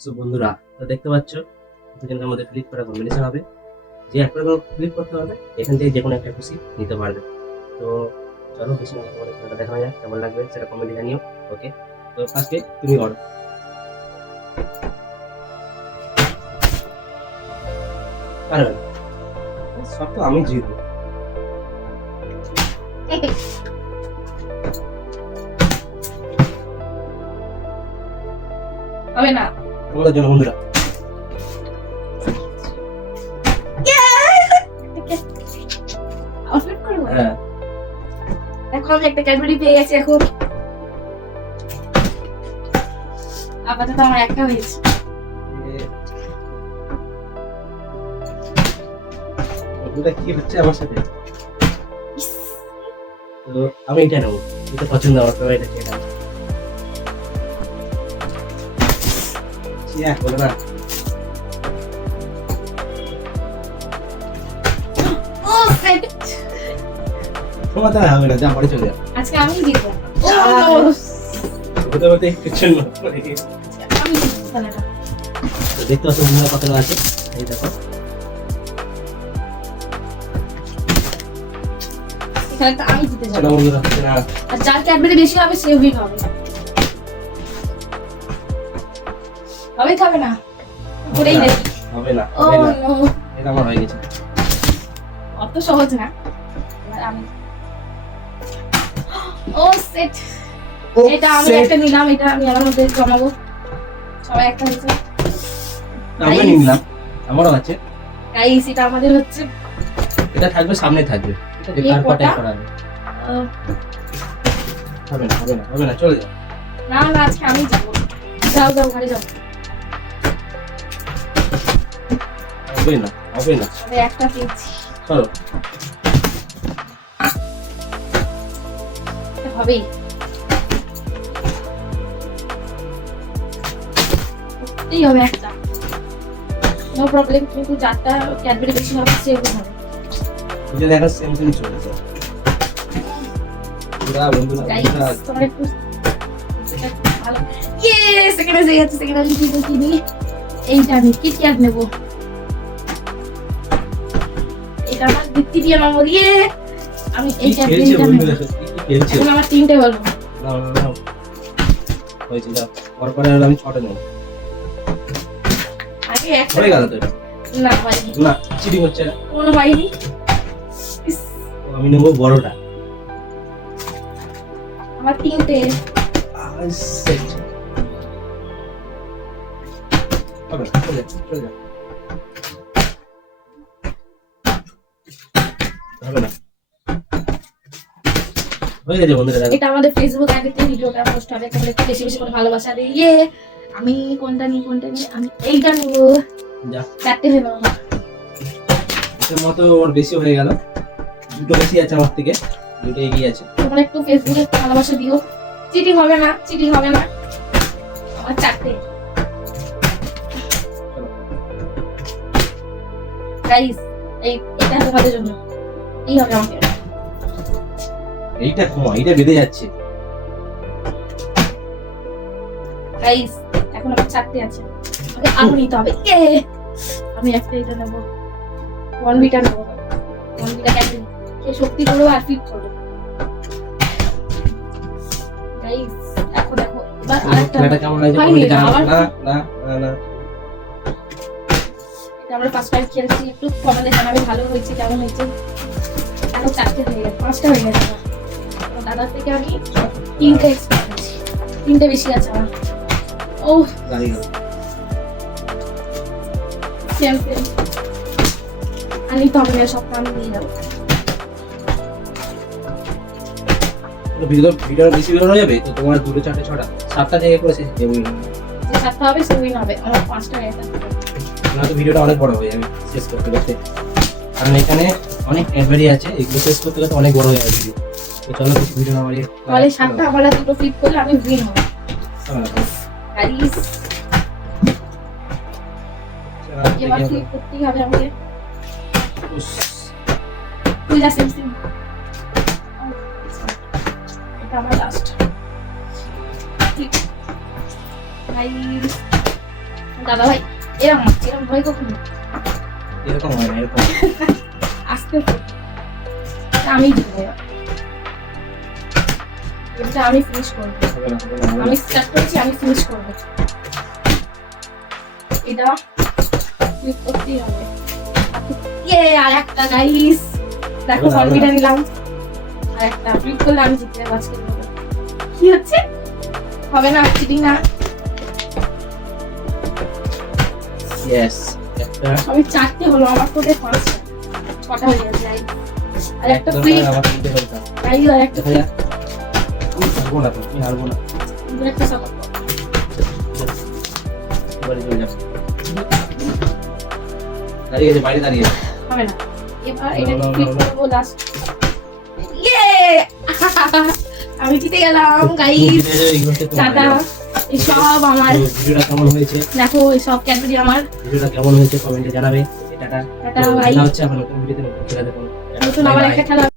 So বন্ধুরা, তো দেখতে পাচ্ছ দুজনের মধ্যে ফ্লিপ করা কম্বিনেশন হবে। যে একটা ফ্লিপ করতে পারবে এখান থেকে যে কোনো একটা খুশি নিতে পারবে। তো চলো বেশি না কথা বলে খেলাটা দেখা যাক, কেমন লাগবে সেটা কমেন্টে জানিও। ওকে, তো ফার্স্টে তুমি করো। পারবে না, সব তো আমি জিতবো। হবে না। তোমাদের জন্য বন্ধুরা। আউটফিট করবো। হ্যাঁ, এখন আমি একটা ক্যাডবেরি পেয়ে গেছি। এখন আপাতত আমার একটা হয়েছে। বন্ধুরা কি হচ্ছে আমার সাথে? তো আমি এটা নেবো, এটা পছন্দ আমার, তো এটা খেয়ে নেবো। বলে না, ও সেট, তোমার দ্বারা হবে না, যা পরে চলে যাও। আজকে আমি জিতবো। ও হতে হতে কিচ্ছু না। আমি জিতবো খেলাটা। তো দেখতে পাচ্ছ বন্ধুরা কতটা আছে, এই দেখো। খেলাটা আমি জিতে চলো যাবো। বন্ধুরা, না আর যার ক্যাডবেরি বেশি হবে সে উইন হবে। হবে কি হবে না? করেই দেখি। হবে না, ও হবে না, নো, এটা আমার হয়ে গেছে। অত সহজ না। এবার আমি ও সেট, এটা আমি একটা নিলাম, এটা আমি আমার মধ্যে জমাবো। সবাই একটা হয়েছে। আমরা নিলাম, আমারও আছে। গাইস, এটা আমাদের হচ্ছে এটা থাকবে, সামনে থাকবে। এটা যে কার পাটাই করা হবে। হবে না, হবে না, হবে না, চলে যাও। না না, আজকে আমি যাবো। যাও যাও, ঘরে যাও। হবে না, হবে না, তবে একটা পেয়েছি। চলো। এটা হবেই। এই হবে একটা, নো প্রবলেম। কিন্তু যারটা ক্যাডবেরি বেশি হবে সে হবে। এটা দেখা সেম সেম চলেছে। বন্ধুরা, বন্ধুরা, গাইস, বন্ধুরা, তোমার একটু ভালো। ইয়েস, সেকেন্ড হয়ে গেছে। সেকেন্ড আমি কি কিনি? এইটা আমি কিটক্যাট নেব। এটা আমার দ্বিতীয় নম্বর। ইয়ে, আমি এই কি খেলছে ক্যাডবেরিটা নেব। বন্ধুরা, কি খেলছে? এখন আমার তিনটে বলবো। না না না, হয়েছে, যাও। পরে আমি 6টা নেব। আগে একটা হয়ে গেল তো এটা? না হয়নি, না, চিটিং হচ্ছে না। কোনো হয়নি। ইস, তো আমি নেবো বড়টা। আমার তিনটে। সেট হবে, চলে যাও, চলে যাও। হবে না, হয়ে গেছে বন্ধুরা, দেখো। এটা আমাদের ফেসবুক আইডিতে ভিডিওটা পোস্ট হবে। তোমরা একটু বেশি বেশি করে ভালোবাসা দিয়ে। ইয়ে, আমি কোনটা নিই কোনটা নিই? আমি এইটা নেবো। যা, চারটে হলো আমার। এটার মতো ওর বেশি হয়ে গেল। দুটো বেশি আছে আমার থেকে, দুটো এগিয়ে আছে। তোমরা একটু ফেসবুকে ভালোবাসা দিও। চিটিং হবে না, চিটিং হবে না। আমার চারটে। চলো। গাইস, এটা তোমাদের জন্য। এই হবে আমাকে। এইটা কমা, এইটা বেঁধে যাচ্ছে। গাইস, এখন আমার চারটে আছে। আমাকে আরো নিতে হবে। আমি একটা এটা নেবো। ওয়ান বিটা নেবো। ওয়ান বিটা ক্যান্ডেল সে শক্তি করবো আর ফিট করবো। গাইস, দেখো দেখো, এবার আরেকটা। এটা কেমন লাগছে হয়নি, কমেন্টে জানাও। আবার না না না না, এটা আমরা ফার্স্ট টাইম খেলছি। একটু কমেন্টে জানাবে ভালো হয়েছে কেমন হয়েছে। এখন চারটে হয়ে গেছে, পাঁচটা হয়ে গেছে আমার। তো দাদার থেকে আমি তিনটে এক্সট্রা পেয়েছি। তিনটে বেশি আছে আমার। ও দাঁড়িয়ে গেল। Same same. আমি তো আমি সবটা আমি নিয়ে যাবো। ভিডিও বেশি বেরোনো যাবে তো তোমার 2 4 6টা 7টা জায়গায় করে শেষ হয়ে যাবে। যে সাতটা হবে সে উইন হবে। আমার পাঁচটা হয়ে গেছে। না তো ভিডিওটা অনেক বড় হয়ে যাবে শেষ করতে করতে, কারণ এখানে অনেক অ্যাডভারি আছে, এগুলো শেষ করতে করতে অনেক বড় হয়ে যাবে ভিডিও। তো চলো ভিডিও না বাড়িয়ে তাহলে সাতটা আমার দুটো ফিট করলে আমি উইন হব। গাইস, এবার ফিট করতেই হবে আমাকে। তুই যা সেম সেম। এটা আমার লাস্ট। গাইস, দাদা ভাই এরম মারছে, এরম ভয় কখনো এরকম হয় না, এরকম আসতে আমি জিতবো এবার। এটা আমি ফিনিশ করবো, হবে না, হবে না, হবে না। আমি স্টার্ট করেছি, আমি ফিনিশ করবো। এটা ক্লিক করতেই হবে। আর একটা গাইস, দেখো কনফিডেন্ট নিলাম। আর একটা ক্লিক করলে আমি জিততে যাবো আজকে। কি হচ্ছে? হবে না, চিটিং না। Yes, একটা আমি 4টে হলো, আমার তো 5টা, 6টা হয়ে গেছে। আর একটা দরকার, ফ্লিপ, আমার তিনটে দরকার। গাইস আর একটা দেখা যাক। আমি হারবো না তো, আমি হারবো না। ফ্লিপ, একটা সাপোর্ট। এবারে চলে যাবো। দাঁড়িয়ে আছে, বাইরে দাঁড়িয়ে আছে। হবে না। এবার না, এটা না, ক্লিক না, না। করবো লাস্ট। ইয়ে! আমি জিতে গেলাম গাইস। এই ঘরটা তোমার। টাটা। এই সব আমার, তো ভিডিওটা কেমন হয়েছে, দেখো এই সব ক্যাডবেরি আমার। ভিডিওটা কেমন হয়েছে কমেন্টে জানাবে। টাটা। টাটা তো ভাই। দেখা হচ্ছে আবার নতুন ভিডিওতে, নতুন খেলা দেখুন। নতুন আবার একটা খেলা